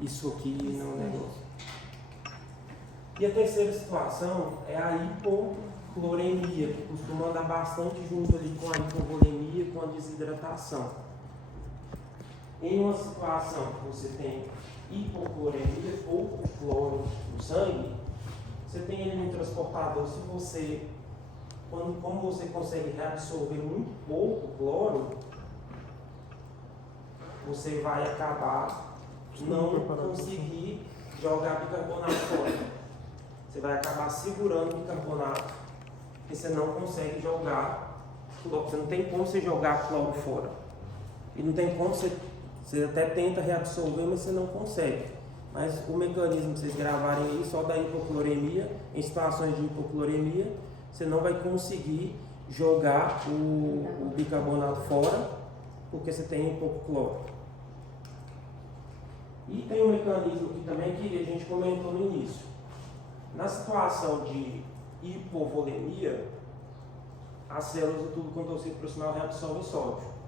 isso aqui no negócio. E a terceira situação é a hipocloremia, que costuma andar bastante junto ali com a hipovolemia e com a desidratação. Em uma situação que você tem hipocloremia, pouco cloro no sangue, você tem ele no transportador, como você consegue reabsorver muito pouco cloro, você vai acabar não conseguir jogar bicarbonato fora. Você vai acabar segurando o bicarbonato e você não consegue jogar cloro. Você não tem como você jogar cloro fora. E não tem como você até tenta reabsorver, mas você não consegue. Mas o mecanismo que vocês gravarem aí, só da hipocloremia, em situações de hipocloremia, você não vai conseguir jogar o bicarbonato fora, porque você tem pouco cloro. E tem um mecanismo aqui também que a gente comentou no início. Na situação de hipovolemia, as células do tubo contorcido proximal reabsorvem sódio.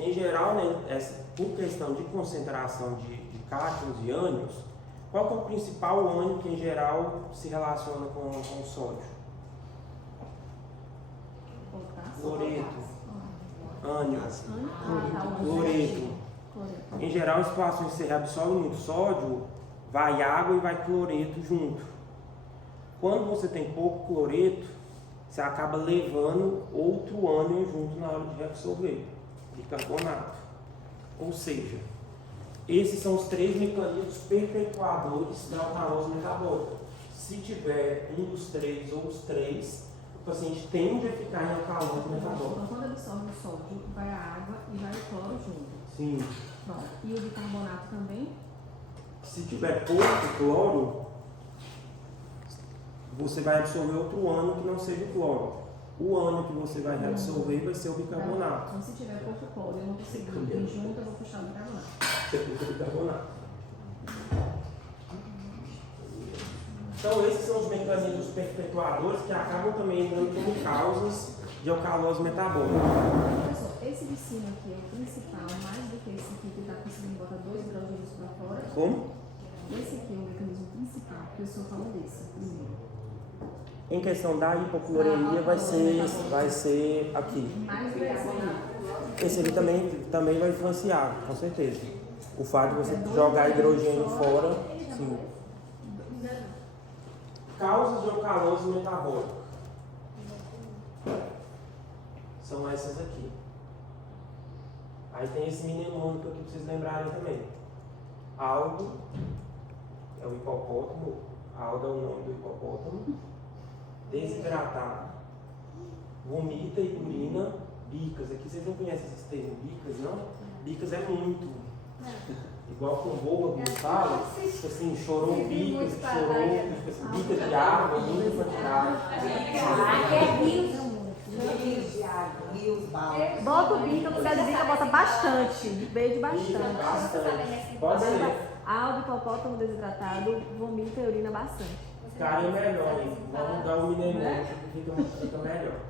Em geral, né, por questão de concentração de cátions e ânions, qual que é o principal ânion que em geral se relaciona com o sódio? Cloreto, ânion, cloreto. Em geral, em situações que você reabsorve muito sódio, vai água e vai cloreto junto. Quando você tem pouco cloreto, você acaba levando outro ânion junto na hora de reabsorver, bicarbonato. Ou seja, esses são os três mecanismos perpetuadores da alcalose metabólica. Se tiver um dos três ou os três, o paciente tende a ficar em alcalose metabólica. Então, quando absorve o sódio, vai a água e vai o cloro junto. Sim. Bom, e o bicarbonato também? Se tiver pouco cloro, você vai absorver outro ânion que não seja o cloro. O ânion que você vai reabsorver vai ser o bicarbonato. Então, se tiver pouco cloro e eu não conseguir ir junto, eu vou puxar o bicarbonato. Você puxa o bicarbonato. Então, esses são os mecanismos perpetuadores que acabam também entrando como causas de alcalose metabólica. Professor, esse de cima aqui é o principal, mais do que esse aqui que está conseguindo botar 2 hidrogênios para fora? Como? Esse aqui é o mecanismo principal, que o senhor falou desse primeiro. Em questão da hipocloremia, vai ser aqui. Mais do que esse aqui. Esse aqui também vai influenciar, com certeza. O fato de você jogar hidrogênio fora, sim. Causas de alcalose metabólica são essas aqui. Aí tem esse mnemônico aqui para vocês lembrarem também. Aldo é o hipopótamo, Aldo é o nome do hipopótamo. Desidratado, vomita e urina, bicas. Aqui vocês não conhecem esses termos, bicas, não? Bicas é muito. Igual com boa, que fala, tipo assim, chorou bicas, chorou, tipo assim, bicas de água, muita quantidade. Aqui é rios de água, rios, baldes. Bota o bico, você de bica, bota bastante, beijo bastante. Bastante. Pode ser. Aldo, hipopótamo desidratado, vomita e urina bastante. Cara, é melhor, hein? Vamos mudar o mnemônico, fica melhor.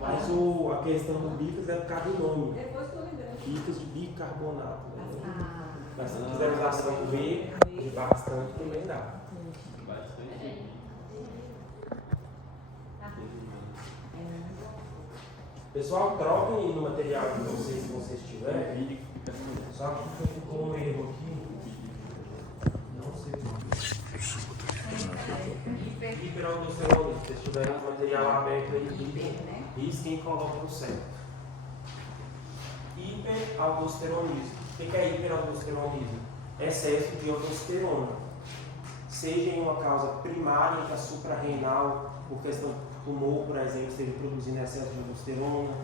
Mas a questão do bicas é por causa do nome. Bicas de bicarbonato. Mas se quiser usar só o B, de bastante também dá. Pessoal, troquem aí no material de vocês, se vocês tiverem. Só que ficou um erro aqui. Não sei. Hiperaldosterona, se vocês tiverem o material aberto aí, risquem e coloquem no certo. Hiperaldosteronismo. O que é hiperaldosteronismo? Excesso de aldosterona. Seja em uma causa primária, que a suprarrenal, por questão de tumor, por exemplo, esteja produzindo excesso de aldosterona,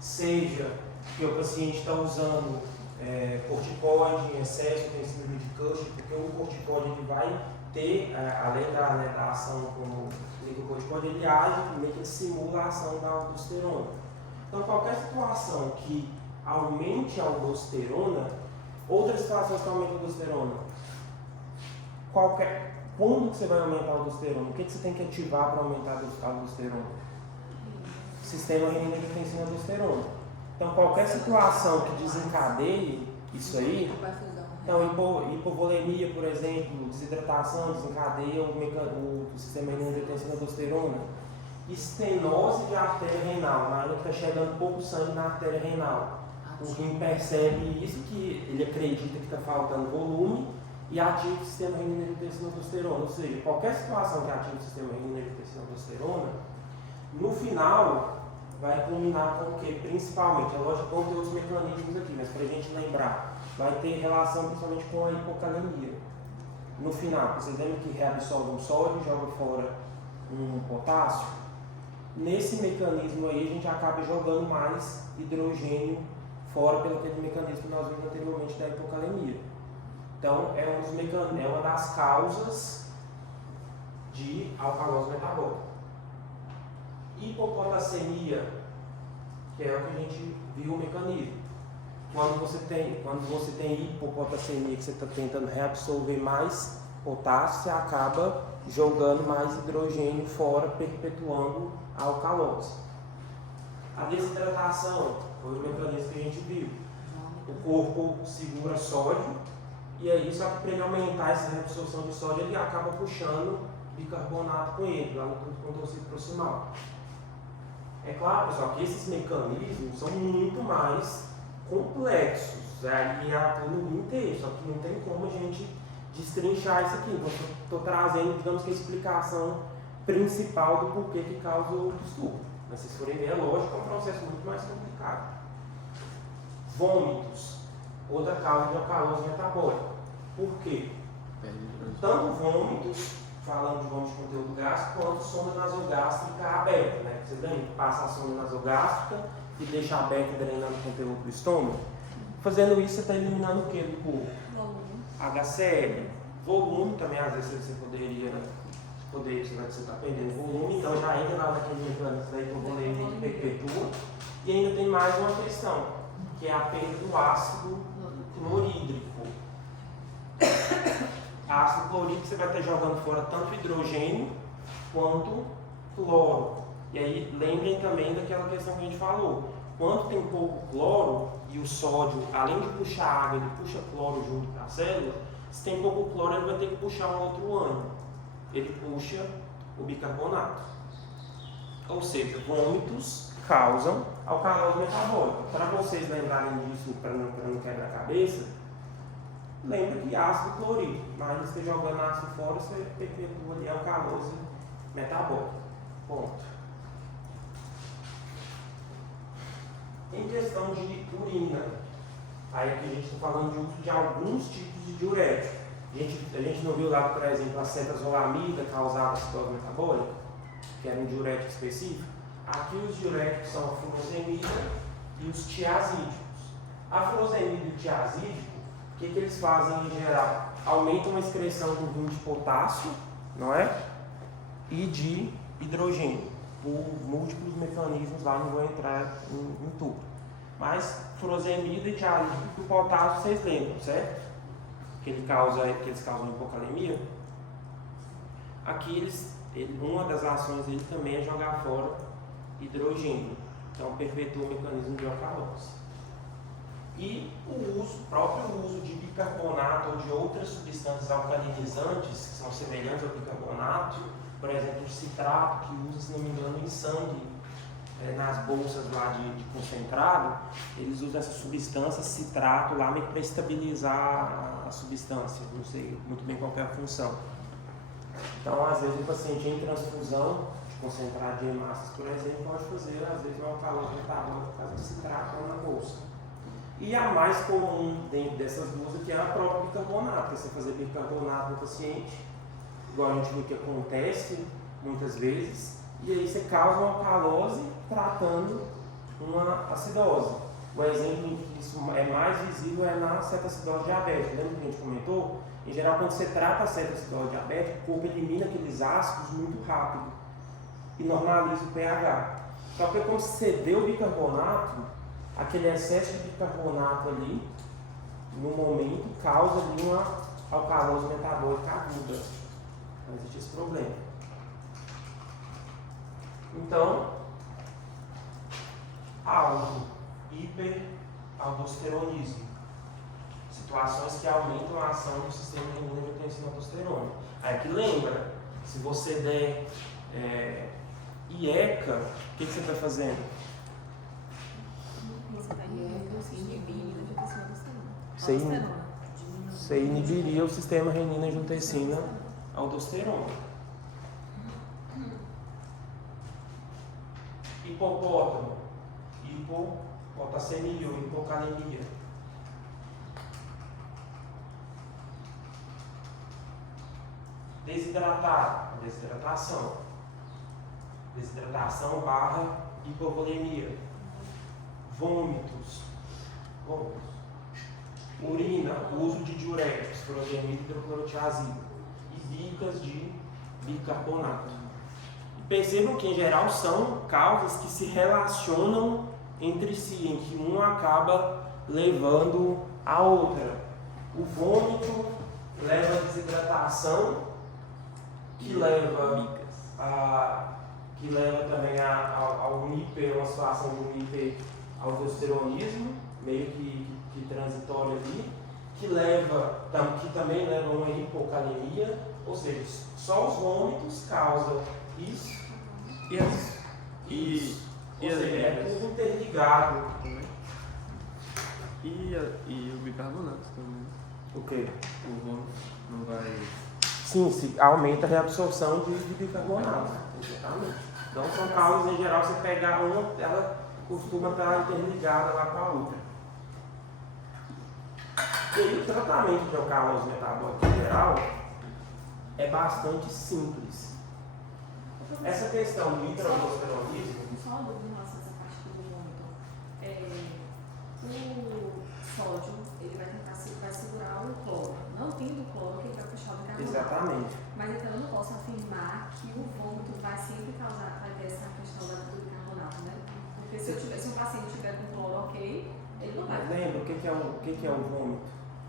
seja que o paciente está usando corticoide em excesso, tem síndrome de Cushing, porque o corticoide ele vai ter, além da ação como glicocorticoide, ele age, meio que ele simula a ação da aldosterona. Então, qualquer situação que aumente a aldosterona, outras situações que aumentam a aldosterona, quando que você vai aumentar a aldosterona? O que você tem que ativar para aumentar a aldosterona? Sistema renina-angiotensina-aldosterona. Então, qualquer situação que desencadeie isso aí, então hipovolemia, por exemplo, desidratação, desencadeia o sistema renal de retenção da aldosterona. Estenose de artéria renal, ainda está chegando pouco sangue na artéria renal. O rim percebe isso, que ele acredita que está faltando volume e ativa o sistema renina de retenção da aldosterona. Ou seja, qualquer situação que ative o sistema renina de retenção da aldosterona, no final vai culminar com o quê? Principalmente, é lógico que vão ter outros mecanismos aqui, mas para a gente lembrar, vai ter relação principalmente com a hipocalemia. No final, vocês lembram que reabsorve um sódio e joga fora um potássio? Nesse mecanismo aí, a gente acaba jogando mais hidrogênio fora pelo aquele mecanismo que nós vimos anteriormente da hipocalemia. Então, é uma das causas de alcalose metabólica. Hipopotassemia, que é o que a gente viu o mecanismo. Quando você tem hipopotassemia, que você está tentando reabsorver mais potássio, você acaba jogando mais hidrogênio fora, perpetuando a alcalose. A desidratação foi o mecanismo que a gente viu. O corpo segura sódio, e aí, só que para ele aumentar essa reabsorção de sódio, ele acaba puxando bicarbonato com ele, lá no contorcido proximal. É claro, pessoal, que esses mecanismos são muito mais complexos, aí atuam no rim inteiro, só que não tem como a gente destrinchar isso aqui. Então, estou trazendo, digamos que a explicação principal do porquê que causa o distúrbio. Mas se vocês forem ver, é lógico, é um processo muito mais complicado. Vômitos, outra causa de alcalose metabólica. Por quê? Tanto vômitos, falando de vômitos de conteúdo gástrico, quanto sonda nasogástrica aberta, né? Você passa a sonda nasogástrica e deixa aberta drenando o conteúdo do estômago. Fazendo isso, você está eliminando o que do corpo? Volume. HCl. Volume também, às vezes você poderia, você está perdendo volume, então já entra lá naquele mecanismo da hipovolemia que perpetua. E ainda tem mais uma questão, que é a perda do ácido clorídrico. Ácido clorídrico você vai estar jogando fora tanto hidrogênio quanto cloro. E aí lembrem também daquela questão que a gente falou. Quando tem pouco cloro e o sódio, além de puxar água, ele puxa cloro junto para a célula, se tem pouco cloro ele vai ter que puxar um outro ânion. Ele puxa o bicarbonato. Ou seja, vômitos causam alcalose metabólica. Para vocês lembrarem disso, para não quebrar a cabeça, lembra que ácido clorídrico, mas você jogando ácido fora, você perpetua ali a alcalose metabólica. Ponto. Em questão de urina, aí aqui a gente está falando de uso de alguns tipos de diurético. A gente não viu lá, por exemplo, a cetazolamida causava acidose metabólica, que era um diurético específico. Aqui os diuréticos são a furosemida e os tiazídicos. A furosemida e o tiazídico, o que eles fazem em geral? Aumentam a excreção do rim de potássio, não é? E de hidrogênio, por múltiplos mecanismos lá, não vou entrar em tudo. Mas furosemida e tiazídico, o potássio vocês lembram, certo? Que eles causam hipocalemia. Aqui uma das ações dele também é jogar fora hidrogênio, então perpetua o mecanismo de alcalose. E o próprio uso de bicarbonato ou de outras substâncias alcalinizantes que são semelhantes ao bicarbonato, por exemplo, o citrato, que usa, se não me engano, em sangue, nas bolsas lá de concentrado, eles usam essa substância, citrato, lá meio que para estabilizar a substância, não sei muito bem qual é a função. Então, às vezes, o paciente em transfusão de concentrado de hemácias, por exemplo, pode fazer, às vezes, uma alcalose metabólica por causa de citrato lá na bolsa. E a mais comum dentro dessas duas aqui é a própria bicarbonato, você fazer bicarbonato no paciente, igual a gente vê que acontece muitas vezes, e aí você causa uma alcalose tratando uma acidose. O exemplo em que isso é mais visível é na cetacidose diabética. Lembra que a gente comentou? Em geral, quando você trata a cetacidose diabética, o corpo elimina aqueles ácidos muito rápido e normaliza o pH. Só que quando você deu bicarbonato, aquele excesso de bicarbonato ali, no momento, causa ali uma alcalose metabólica aguda. Não existe esse problema. Então, algo hiperaldosteronismo. Situações que aumentam a ação do sistema renina-angiotensina-aldosterona. Aí aqui lembra, se você der IECA, o que você está fazendo? Você está inibindo a aldosterona. Você inibiria o sistema renina-angiotensina-aldosterona. Hipopótamo, hipopotassemia ou hipocalemia. Desidratado, desidratação barra hipovolemia. Vômitos, urina, uso de diuréticos, furosemida e hidroclorotiazida. E bicas de bicarbonato. Percebam que, em geral, são causas que se relacionam entre si, em que uma acaba levando a outra. O vômito leva à desidratação, que leva também a uma situação de um hiperaldosteronismo, meio que transitório ali, que também leva a uma hipocalemia, ou seja, só os vômitos causam isso. Ou seja, é tudo interligado. E o bicarbonato também. O quê? O vômito não vai. Sim, se aumenta a reabsorção de bicarbonato. Exatamente. Então são causas, em geral, você pegar uma, ela costuma estar interligada lá com a outra. E aí o tratamento de alcalose metabólica em geral é bastante simples. Essa questão do hiperaldosteronismo. Só uma dúvida em relação a essa parte do vômito. O sódio, ele vai segurar o cloro. Não tendo cloro, que ele vai puxar o bicarbonato. Exatamente. Mas então eu não posso afirmar que o vômito vai sempre vai ter essa questão do bicarbonato, né? Porque se um paciente tiver com cloro ok, ele não vai. Mas lembra o que é o vômito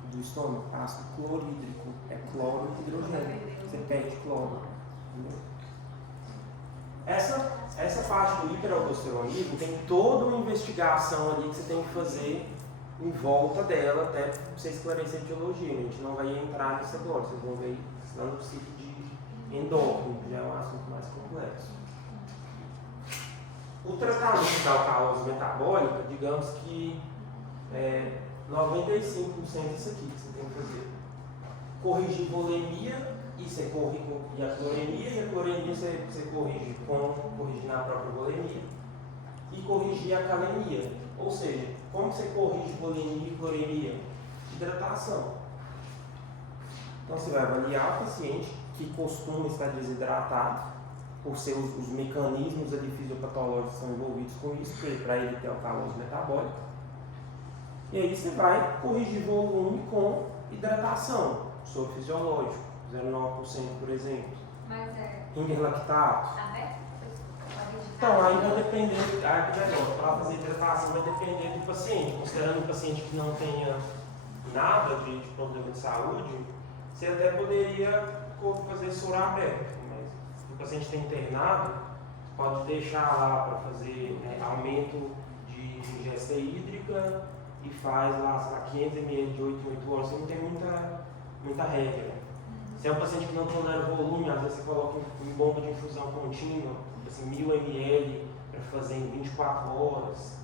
do estômago? Ácido clorídrico. É cloro e hidrogênio. Você perde cloro. Entendeu? Essa parte do hiperaldosteronismo tem toda uma investigação ali que você tem que fazer em volta dela, até para você esclarecer a etiologia. A gente não vai entrar nisso agora, vocês vão ver lá no ciclo de endócrino, que já é um assunto mais complexo. O tratamento da alcalose metabólica, digamos que 95% disso aqui que você tem que fazer. Corrigir volemia e você corrige a cloremia, e a cloremia você corrige corrigindo a própria volemia e corrigir a calemia. Ou seja, como você corrige volemia e cloremia? Hidratação. Então você vai avaliar o paciente que costuma estar desidratado, por ser os mecanismos ali fisiopatológicos que são envolvidos com isso, para ele ter alcalose metabólica. E aí você vai corrigir volume com hidratação, soro fisiológico, 0,9%, por exemplo. Mas Hinderlactato. aberto? Então, aí vai depender, para fazer hidratação vai depender do paciente. Considerando um paciente que não tenha nada de problema de saúde, você até poderia fazer soro aberto, mas se o paciente está internado, pode deixar lá para fazer aumento de ingesta hídrica e faz lá, sei lá, 500 ml de 8 em 8 horas, você não tem muita regra. Se é um paciente que não tolera volume, às vezes você coloca em bomba de infusão contínua, assim, 1000 ml para fazer em 24 horas.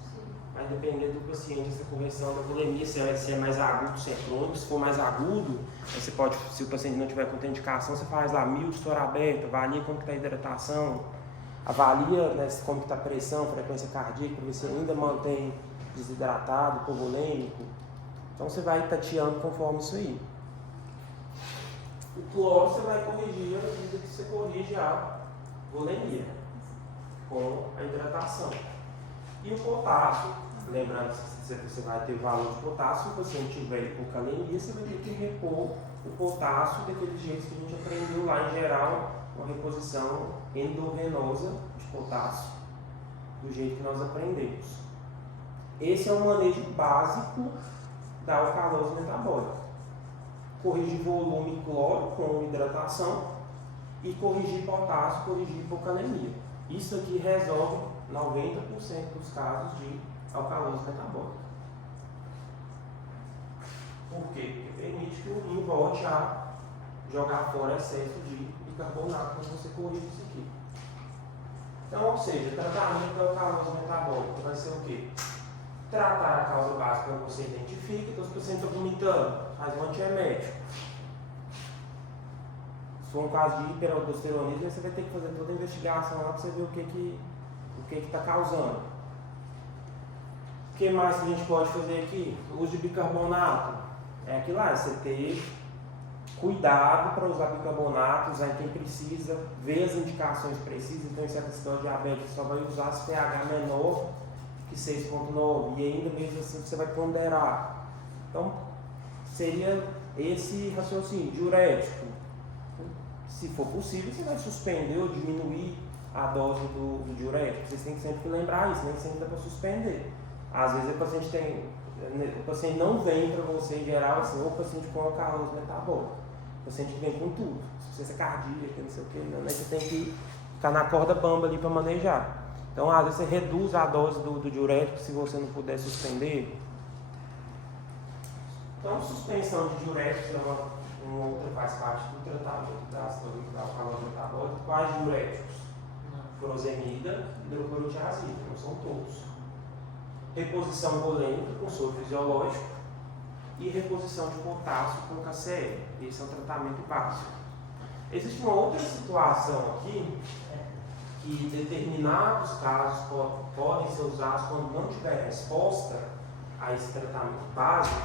Vai depender do paciente essa correção da volemia, se é mais agudo, se é crônico. Se for mais agudo, você pode, se o paciente não tiver contraindicação, você faz lá 1000 de soro aberto, avalia como está a hidratação, avalia, né, como está a pressão, frequência cardíaca, para ver se ainda mantém desidratado, hipovolêmico. Então você vai tateando conforme isso aí. O cloro você vai corrigir à medida que você corrige a volemia com a hidratação. E o potássio, lembrando que você vai ter valor de potássio, se o paciente tiver hipocalemia, você vai ter que repor o potássio daqueles jeitos que a gente aprendeu lá em geral, uma reposição endovenosa de potássio, do jeito que nós aprendemos. Esse é o manejo básico da alcalose metabólica. Corrigir volume cloro com hidratação e corrigir potássio, corrigir hipocalemia. Isso aqui resolve 90% dos casos de alcalose metabólica. Por quê? Porque permite que o rim volte a jogar fora excesso de bicarbonato quando você corrige isso aqui. Então, ou seja, tratamento da alcalose metabólica vai ser o quê? Tratar a causa básica que você identifica. Então, se o paciente está vomitando, faz um antiemético. Se for um caso de hiperaldosteronismo, você vai ter que fazer toda a investigação lá para você ver o que está causando. O que mais que a gente pode fazer aqui? O uso de bicarbonato. É aquilo lá, você ter cuidado para usar bicarbonato, usar em quem precisa, ver as indicações precisas. Então, em certa situação de diabetes, você só vai usar se pH menor que 6,9 e ainda mesmo assim você vai ponderar. Então, seria esse raciocínio, diurético. Se for possível, você vai suspender ou diminuir a dose do diurético. Vocês têm que sempre lembrar isso, nem sempre dá para suspender. Às vezes o paciente não vem para você em geral assim, ou o paciente com alcalose metabólica. O paciente vem com tudo, insuficiência cardíaca, não sei o que, aí você tem que ficar na corda bamba ali para manejar. Então, às vezes você reduz a dose do diurético se você não puder suspender. Então, suspensão de diuréticos é uma outra faz parte do tratamento da alcalose metabólica. Quais diuréticos? Furosemida e hidroclorotiazida, não são todos. Reposição volêmica com soro fisiológico e reposição de potássio com KCl. Esse é o tratamento básico. Existe uma outra situação aqui que determinados casos podem ser usados quando não tiver resposta a esse tratamento básico,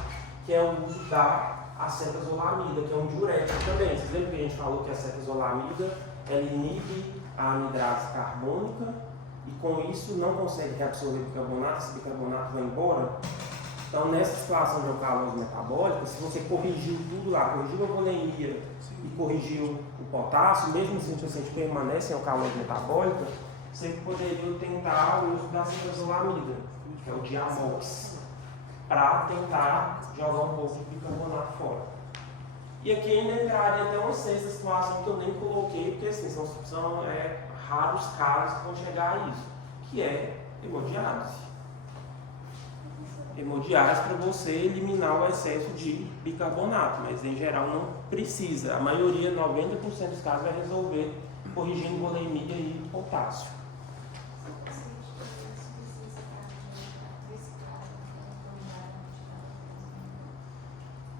que é o uso da acetazolamida, que é um diurético também. Vocês lembram que a gente falou que a acetazolamida ela inibe a anidrase carbônica e com isso não consegue reabsorver bicarbonato, esse bicarbonato vai embora. Então, nessa situação de alcalose metabólica, se você corrigiu tudo lá, corrigiu a volemia e corrigiu o potássio, mesmo assim o paciente permanece em alcalose metabólica, você poderia tentar o uso da acetazolamida, que é o Diamox, para tentar jogar um pouco de bicarbonato fora. E aqui ainda entraria até uma sexta situação que eu nem coloquei, porque assim, são raros casos que vão chegar a isso, que é hemodiálise. Hemodiálise para você eliminar o excesso de bicarbonato, mas em geral não precisa. A maioria, 90% dos casos, vai resolver corrigindo volemia e potássio.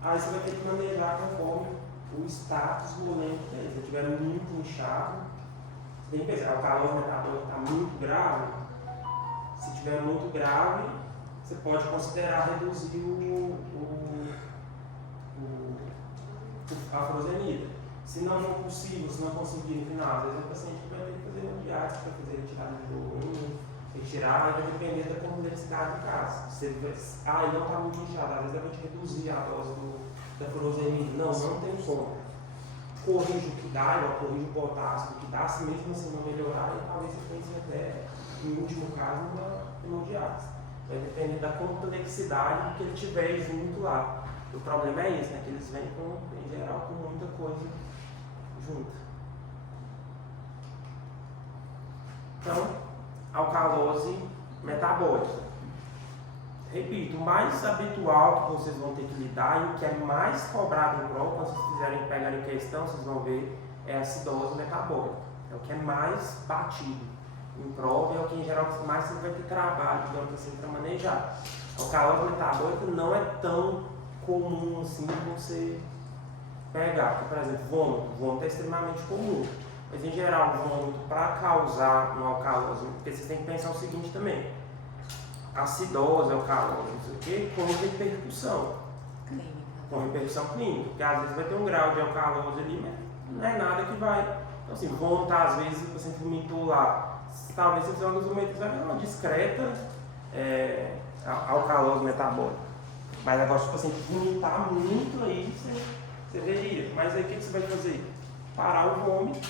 Aí você vai ter que manejar conforme o status volêmico dele. Se estiver muito inchado, você tem que pensar, o calor metabólico está muito grave. Se estiver muito grave, você pode considerar reduzir a furosemida. Se não for possível, se não conseguir no final, às vezes o paciente vai ter que fazer hemodiálise para fazer retirada de volume, retirar, vai depender da complexidade do caso. Ele não está muito inchado, às vezes vai te reduzir a dose da furosemida. Não tem como. Corrige o que dá, corrige o potássio que dá, se mesmo assim não melhorar, talvez você pense até, em último caso, uma hemodiálise. Vai depender da complexidade que ele tiver junto lá. O problema é esse, né? Que eles vêm em geral com muita coisa junto. Então, alcalose metabólica. Repito, o mais habitual que vocês vão ter que lidar e o que é mais cobrado em prova, quando vocês pegarem questão, vocês vão ver, é a acidose metabólica. É o que é mais batido em prova, é o que em geral mais você vai ter trabalho, digamos assim, para manejar. A alcalose metabólica não é tão comum assim de você pegar, porque, por exemplo, vômito é extremamente comum, mas em geral o vômito para causar uma alcalose, porque vocês têm que pensar o seguinte também, acidose, alcalose, não sei o que, com repercussão clínica, porque às vezes vai ter um grau de alcalose ali, mas não é nada que vai, então assim, vômito, às vezes o paciente vomitou lá, talvez você fizer uma gasometria, vai ter uma discreta alcalose metabólica. Mas agora, se o paciente vomitar muito, aí você veria. Mas aí o que você vai fazer? Parar o vômito,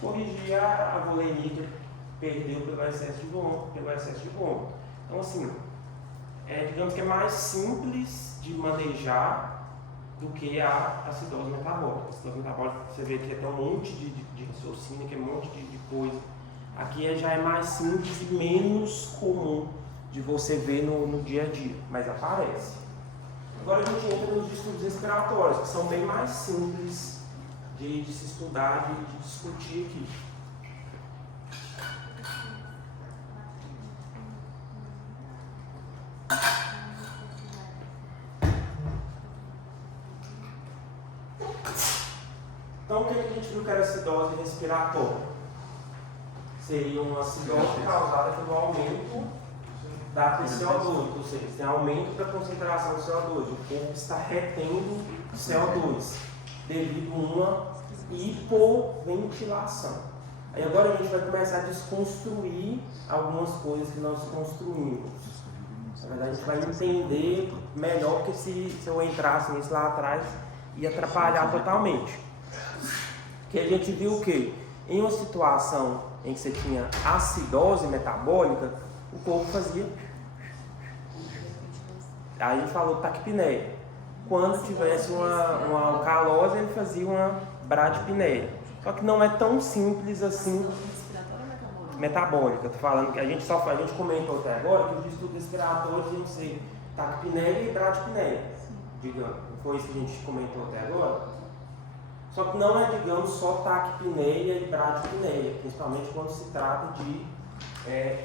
corrigir a volemia que perdeu pelo excesso de vômito. Então, assim, digamos que é mais simples de manejar do que a acidose metabólica. A acidose metabólica, você vê que tem um monte de raciocínio, que é um monte de coisa. Aqui já é mais simples e menos comum de você ver no dia a dia, mas aparece. Agora a gente entra nos distúrbios respiratórios, que são bem mais simples de se estudar, de discutir aqui. Então, o que a gente viu que era acidose respiratória? Seria uma acidose causada pelo aumento da PCO2, ou seja, tem aumento da concentração de CO2. O corpo está retendo CO2 devido a uma hipoventilação. Aí agora a gente vai começar a desconstruir algumas coisas que nós construímos. Na verdade, a gente vai entender melhor, porque se eu entrasse nisso lá atrás, ia atrapalhar totalmente. Que a gente viu o quê? Em uma situação em que você tinha acidose metabólica, o corpo fazia. Aí a gente falou taquipneia. Quando tivesse uma alcalose, ele fazia uma bradipneia. Só que não é tão simples assim. Metabólica, tô falando que a gente comentou até agora que os distúrbios respiratórios iam ser taquipneia e bradipneia. Digamos, não foi isso que a gente comentou até agora? Só que não é, digamos, só taquipneia e bradipneia, principalmente quando se trata de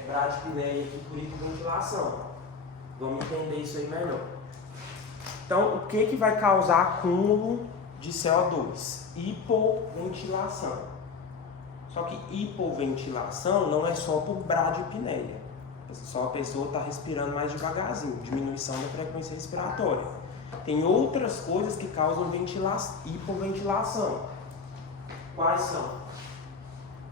bradipneia por hipoventilação. Vamos entender isso aí melhor. Então, o que vai causar acúmulo de CO2? Hipoventilação. Só que hipoventilação não é só por bradipneia. Só a pessoa está respirando mais devagarzinho, diminuição da frequência respiratória. Tem outras coisas que causam hipoventilação. Quais são?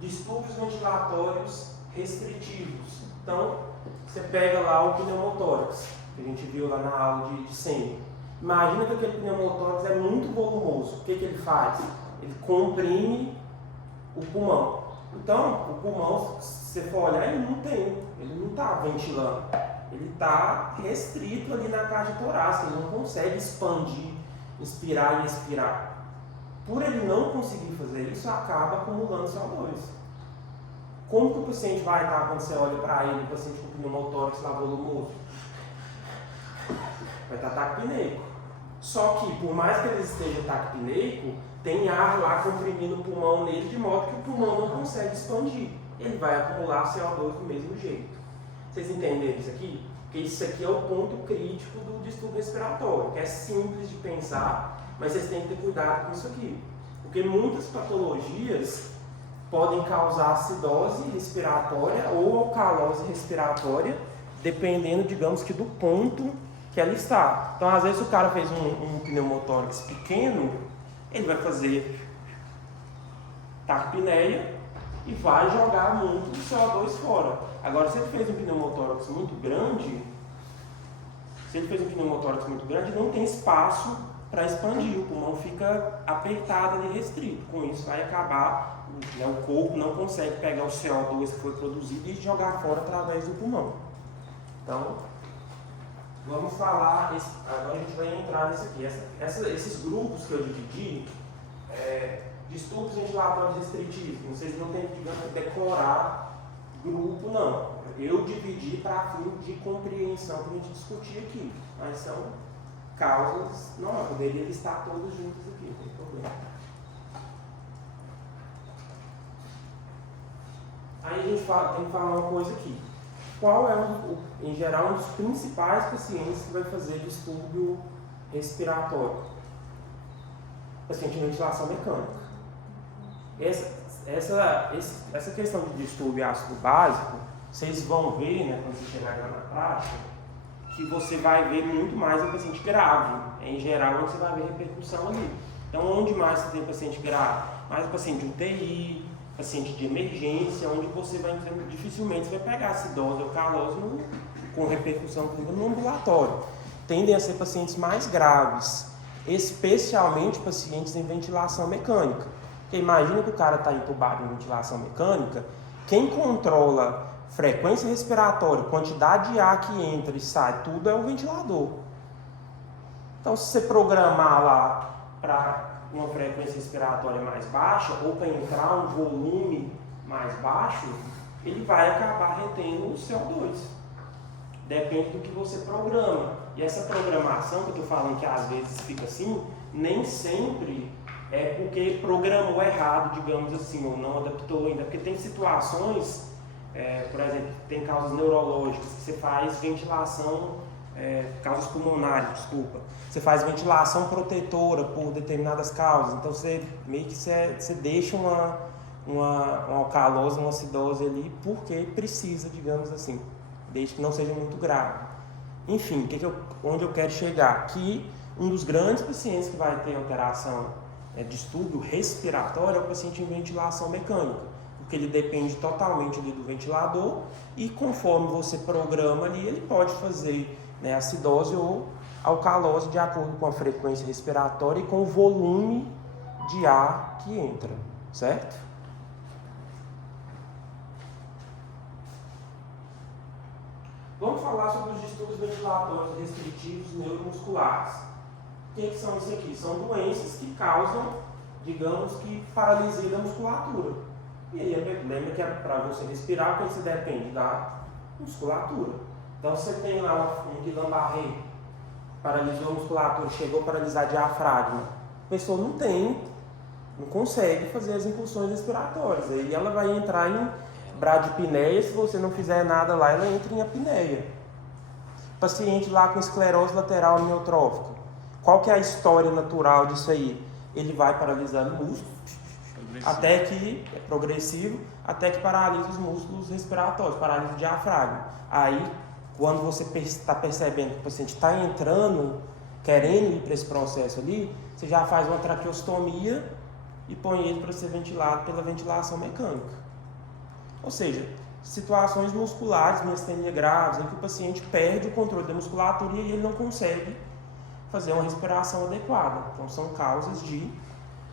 Distúrbios ventilatórios restritivos. Então, você pega lá o pneumotórax, que a gente viu lá na aula de sêmio. Imagina que aquele pneumotórax é muito volumoso. O que ele faz? Ele comprime o pulmão. Então, o pulmão, se você for olhar, ele não está ventilando. Ele está restrito ali na caixa torácica, ele não consegue expandir, inspirar e expirar. Por ele não conseguir fazer isso, acaba acumulando CO2. Como que o paciente vai estar quando você olha para ele, o paciente com pneumotórax lá volumoso? Vai estar taquipneico. Só que, por mais que ele esteja taquipneico, tem ar lá comprimindo o pulmão nele, de modo que o pulmão não consegue expandir. Ele vai acumular CO2 do mesmo jeito. Vocês entenderam isso aqui? Porque isso aqui é o ponto crítico do distúrbio respiratório, que é simples de pensar, mas vocês têm que ter cuidado com isso aqui. Porque muitas patologias podem causar acidose respiratória ou alcalose respiratória, dependendo, digamos que, do ponto que ela está. Então, às vezes, o cara fez um pneumotórax pequeno, ele vai fazer taquipneia e vai jogar muito CO2 fora. Agora, se ele fez um pneumotórax muito grande, não tem espaço para expandir, o pulmão fica apertado ali, restrito. Com isso vai acabar, o corpo não consegue pegar o CO2 que foi produzido e jogar fora através do pulmão. Então, vamos falar, agora a gente vai entrar nisso aqui. Esses grupos que eu dividi, distúrbios ventilatórios restritivos, vocês não têm, digamos, que decorar grupo, não. Eu dividi para fim de compreensão para a gente discutir aqui, mas são causas, não, eu poderia listar todos juntos aqui, não tem problema. Aí a gente tem que falar uma coisa aqui. Qual é, em geral, um dos principais pacientes que vai fazer distúrbio respiratório? Paciente de ventilação mecânica. Essa questão de distúrbio ácido básico, vocês vão ver, né, quando você chegar lá na prática, que você vai ver muito mais em paciente grave. Em geral, onde você vai ver repercussão ali. Então, onde mais você tem paciente grave? Mais o paciente de UTI, paciente de emergência, onde você vai, dificilmente você vai pegar acidose ou calose com repercussão clínica no ambulatório. Tendem a ser pacientes mais graves, especialmente pacientes em ventilação mecânica. Porque imagina que o cara está entubado em ventilação mecânica, quem controla frequência respiratória, quantidade de ar que entra e sai, tudo é o ventilador. Então, se você programar lá para uma frequência respiratória mais baixa, ou para entrar um volume mais baixo, ele vai acabar retendo o CO2. depende do que você programa. E essa programação que eu estou falando que às vezes fica assim, nem sempre é porque programou errado, digamos assim, ou não adaptou ainda. Porque tem situações, por exemplo, tem causas neurológicas, que você faz ventilação, causas pulmonares, desculpa. Você faz ventilação protetora por determinadas causas. Então você meio que você deixa uma alcalose, uma acidose ali, porque precisa, digamos assim, desde que não seja muito grave. Enfim, onde eu quero chegar? Que um dos grandes pacientes que vai ter alteração distúrbio respiratório é o paciente em ventilação mecânica, porque ele depende totalmente ali do ventilador e conforme você programa ali, ele pode fazer acidose ou alcalose de acordo com a frequência respiratória e com o volume de ar que entra, certo? Vamos falar sobre os distúrbios ventilatórios restritivos neuromusculares. O que são isso aqui? São doenças que causam, digamos que, paralisia da musculatura. E aí, lembra que para você respirar, você depende da musculatura. Então, você tem lá um Guillain-Barré, paralisou a musculatura, chegou a paralisar diafragma. A pessoa não consegue fazer as incursões respiratórias. Aí ela vai entrar em bradipneia, se você não fizer nada lá, ela entra em apneia. Paciente lá com esclerose lateral amiotrófica. Qual que é a história natural disso aí? Ele vai paralisando o músculo, até que é progressivo, até que paralisa os músculos respiratórios, paralisa o diafragma. Aí, quando você está percebendo que o paciente está entrando, querendo ir para esse processo ali, você já faz uma traqueostomia e põe ele para ser ventilado pela ventilação mecânica. Ou seja, situações musculares, miastenia graves, em que o paciente perde o controle da musculatura e ele não consegue fazer uma respiração adequada. Então, são causas de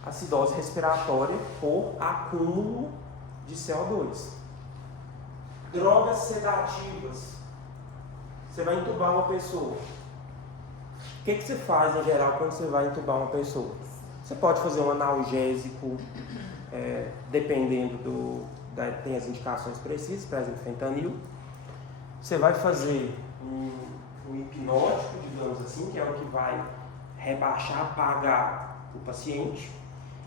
acidose respiratória por acúmulo de CO2. Drogas sedativas. Você vai entubar uma pessoa. O que você faz, em geral, quando você vai entubar uma pessoa? Você pode fazer um analgésico, dependendo tem as indicações precisas, por exemplo, fentanil. Você vai fazer um hipnótico, digamos assim, que é o que vai rebaixar, apagar o paciente.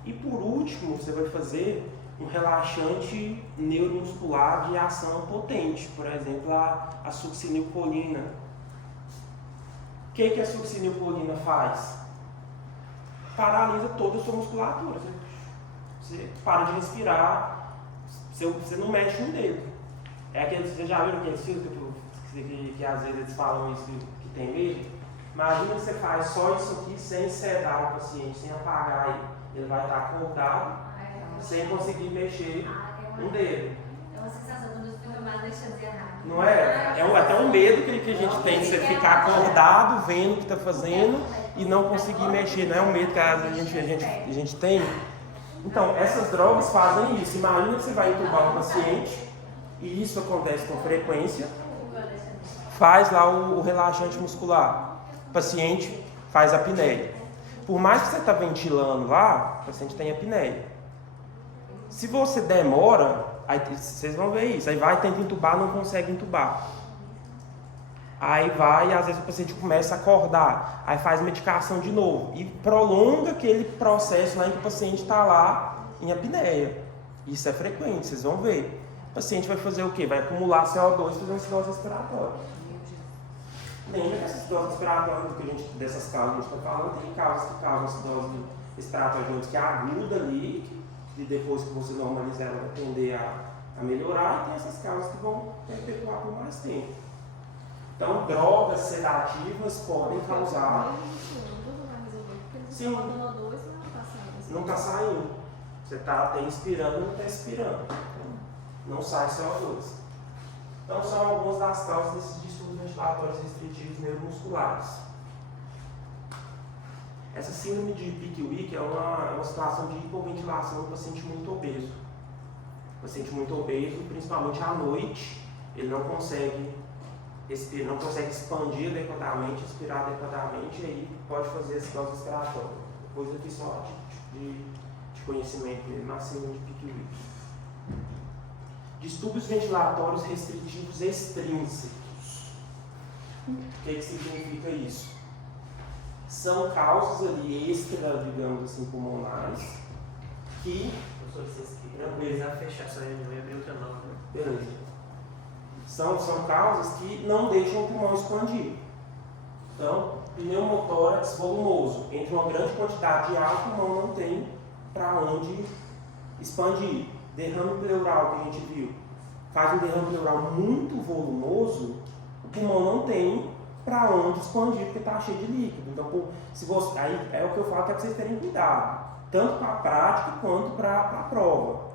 E por último, você vai fazer um relaxante neuromuscular de ação potente, por exemplo, a succinilcolina. O que a succinilcolina faz? Paralisa toda a sua musculatura. Você para de respirar, você não mexe um dedo. Vocês já viram aqueles filmes que às vezes eles falam isso que tem medo? Imagina que você faz só isso aqui sem sedar o paciente, sem apagar ele. Ele vai estar acordado, sem conseguir mexer um dedo. É uma sensação quando o filme mais deixa de errar. Não é? É até um medo que a gente tem de você ficar acordado, vendo o que está fazendo e não conseguir mexer. Não é um medo que a gente tem? Então, essas drogas fazem isso. Imagina que você vai entubar um paciente, e isso acontece com frequência, faz lá o relaxante muscular. O paciente faz apneia. Por mais que você está ventilando lá, o paciente tem apneia. Se você demora, aí vocês vão ver isso. Aí vai, tenta entubar, não consegue entubar. Aí vai, às vezes o paciente começa a acordar. Aí faz medicação de novo. E prolonga aquele processo lá em que o paciente está lá em apneia. Isso é frequente, vocês vão ver. O paciente vai fazer o quê? Vai acumular CO2 e fazer uma acidose respiratória. Lembra que essa acidose respiratória, dessas causas que a gente está falando, tem causas que causam acidose respiratória que é aguda ali, e depois que você normalizar ela vai tender a melhorar, e tem essas causas que vão perpetuar por mais tempo. Então, drogas sedativas podem causar. Sim. Não está saindo. Você está até inspirando e não está expirando. Não sai CO2. Então, são algumas das causas desses distúrbios ventilatórios restritivos neuromusculares. Essa síndrome de Pickwick é uma situação de hipoventilação do paciente muito obeso. O paciente muito obeso, principalmente à noite, ele não consegue expandir adequadamente, expirar adequadamente, e aí pode fazer acidose respiratória. Depois aqui só de conhecimento mesmo, na síndrome de Pickwick. Distúrbios ventilatórios restritivos extrínsecos. O que significa isso? São causas ali extra, digamos assim, pulmonares, que... Professor, vocês queriam precisar fechar essa reunião e abrir o canal, né? Beleza. São causas que não deixam o pulmão expandir. Então, pneumotórax volumoso. Entre uma grande quantidade de ar, o pulmão não tem para onde expandir. Derrame pleural que a gente viu. Faz um derrame pleural muito volumoso, o pulmão não tem para onde expandir, porque está cheio de líquido. Então, se você, aí é o que eu falo que é para vocês terem cuidado, tanto para a prática quanto para a prova.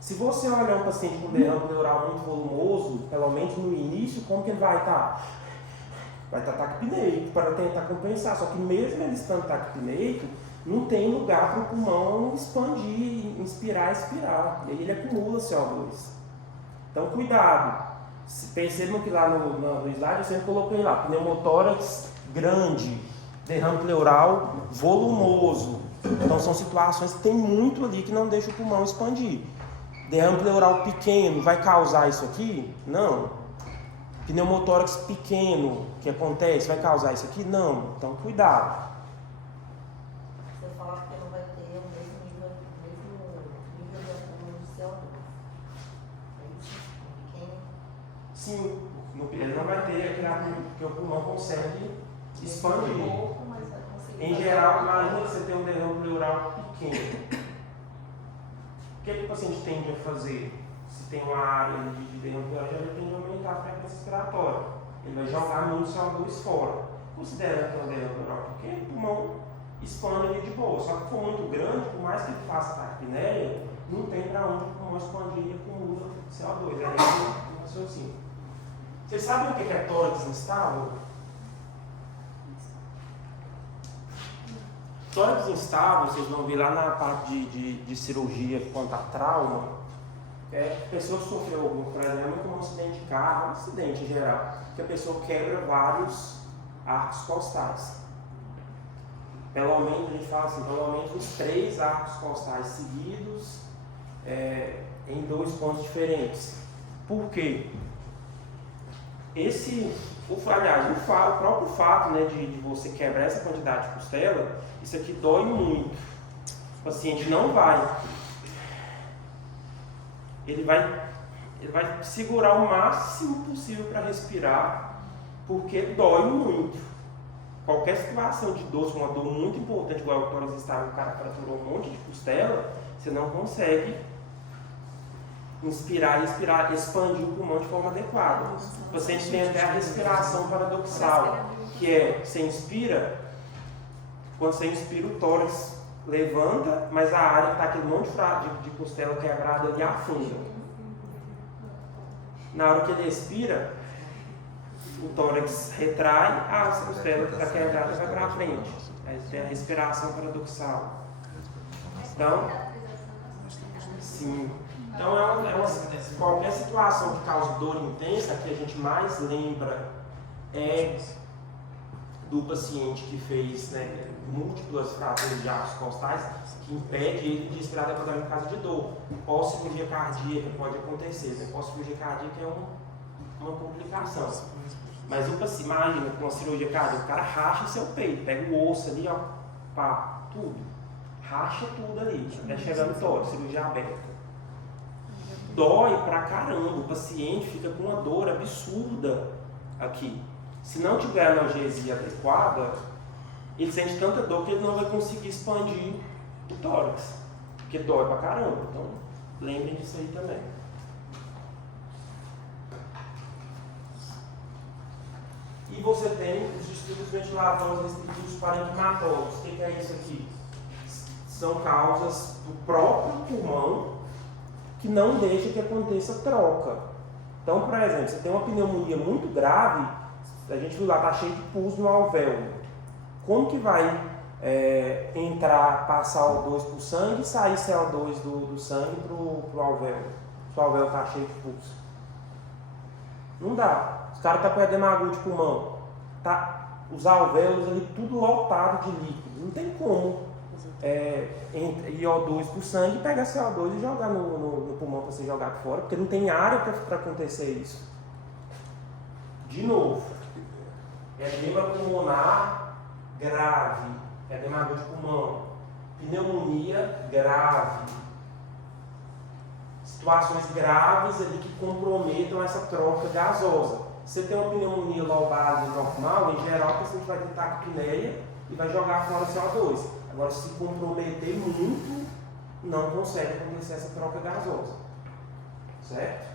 Se você olhar um paciente com derrame pleural muito volumoso, pelo menos no início, como que ele vai estar? Vai estar taquipneico para tentar compensar. Só que mesmo ele estando taquipneico, não tem lugar para o pulmão expandir, inspirar, expirar. E aí ele acumula CO2. Então, cuidado. Percebam que lá no slide eu sempre coloquei lá, pneumotórax grande, derrame pleural volumoso. Então, são situações que tem muito ali que não deixa o pulmão expandir. Derrame pleural pequeno vai causar isso aqui? Não. Pneumotórax pequeno que acontece vai causar isso aqui? Não. Então, cuidado. Você fala que não vai ter o mesmo nível de acúmulo de CO2. É isso? Pequeno? Sim, ele não vai ter aquele acúmulo, porque o pulmão consegue expandir. Pouco, mas vai conseguir Em fazer geral, uma imagina você ter um derrame pleural pequeno. O que o paciente tende a fazer? Se tem uma área de derrame pleural, ele tende a aumentar a frequência respiratória. Ele vai jogar muito CO2 fora. Considerando que é um derrame pleural pequeno, o pulmão expande ali de boa. Só que for muito grande, por mais que ele faça taquipneia, não tem para onde o pulmão expandir e acumula CO2. É esse o raciocínio. Vocês sabem o que é tórax instável? Tórax instável, vocês vão ver lá na parte de cirurgia quanto a trauma, a pessoa sofreu algum problema como um acidente de carro, um acidente em geral, que a pessoa quebra vários arcos costais. Pelo menos, a gente fala assim, pelo menos uns 3 arcos costais seguidos em 2 pontos diferentes. Por quê? O próprio fato, né, de você quebrar essa quantidade de costela, isso aqui dói muito. O paciente não vai. Ele vai segurar o máximo possível para respirar, porque dói muito. Qualquer situação de dor, uma dor muito importante, igual o tórax instável, o cara fraturou um monte de costela, você não consegue inspirar e expirar, expandir o pulmão de forma adequada. O paciente tem até a respiração paradoxal, que é, você inspira, quando você inspira o tórax levanta, mas a área que está aquele monte de costela quebrada ali afunda. Na hora que ele expira, o tórax retrai, a costela que está quebrada vai para frente. Aí tem a respiração paradoxal. Então, sim. Então, qualquer situação que cause dor intensa, que a gente mais lembra é do paciente que fez, né, múltiplas fraturas de arcos costais, que impede ele de respirar adequadamente por causa de dor. Pós-cirurgia cardíaca pode acontecer, né? Pós-cirurgia cardíaca é uma complicação. Mas imagina, com uma cirurgia cardíaca, o cara racha seu peito, pega o osso ali, ó, pá, tudo. Racha tudo ali, até chegar no tórax, cirurgia aberta. Dói pra caramba, o paciente fica com uma dor absurda aqui. Se não tiver analgesia adequada, ele sente tanta dor que ele não vai conseguir expandir o tórax, porque dói pra caramba. Então, lembrem disso aí também. E você tem os distúrbios ventilatórios restritivos parenquimatólogos. O que é isso aqui? São causas do próprio pulmão que não deixa que aconteça troca. Então, por exemplo, você tem uma pneumonia muito grave, a gente viu lá, está cheio de pus no alvéolo. Como que vai passar O2 para o sangue e sair CO2 do sangue para o alvéolo? Se o alvéolo está cheio de pus. Não dá. Os caras estão com edema agudo de pulmão. Tá, os alvéolos ali tudo lotado de líquido. Não tem como ir O2 para o sangue e pegar CO2 e jogar no pulmão para você jogar fora, porque não tem área para acontecer isso. De novo, Edema pulmonar grave, edema agudo de pulmão, pneumonia grave, situações graves ali que comprometam essa troca gasosa. Se você tem uma pneumonia low base normal, em geral o paciente vai ter taquipneia e vai jogar fora CO2. Agora, se comprometer muito, não consegue acontecer essa troca gasosa. Certo?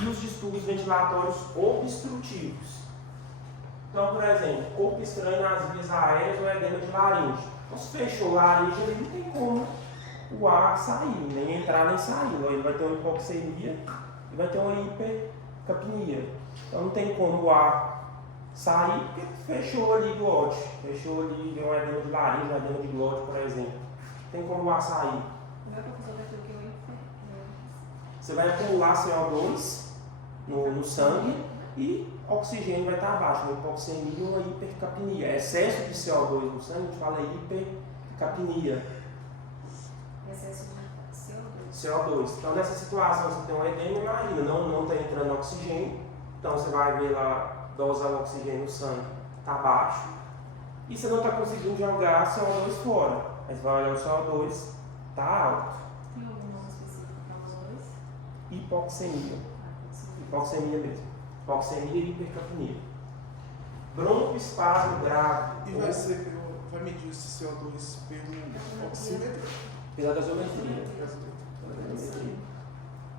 E os distúrbios ventilatórios obstrutivos. Então, por exemplo, corpo estranho nas vias aéreas ou edema de laringe. Então, se fechou a laringe, ali não tem como o ar sair, nem entrar nem sair. Ele vai ter uma hipoxemia e vai ter uma hipercapnia. Então, não tem como o ar sair porque fechou ali glote. Fechou ali, deu um edema de laringe, um edema de glote, por exemplo. Não tem como o ar sair. O meu professor vai ter o que eu Você vai acumular CO2 no sangue e oxigênio vai estar abaixo, uma hipoxemia e uma hipercapnia. Excesso de CO2 no sangue, a gente fala hipercapnia. Excesso de CO2. Então, nessa situação, você tem um edema, imagina, não está entrando oxigênio, então você vai ver lá, dosar o oxigênio no sangue, está baixo, e você não está conseguindo jogar CO2 fora. Aí você vai olhar o CO2, está alto. Tem algum nome específico para os dois? Hipoxemia. Hipoxemia mesmo. Hipoxemia e hipercapnia. Broncoespasmo grave. E vai medir esse CO2 pelo oxímetro? Pela gasometria.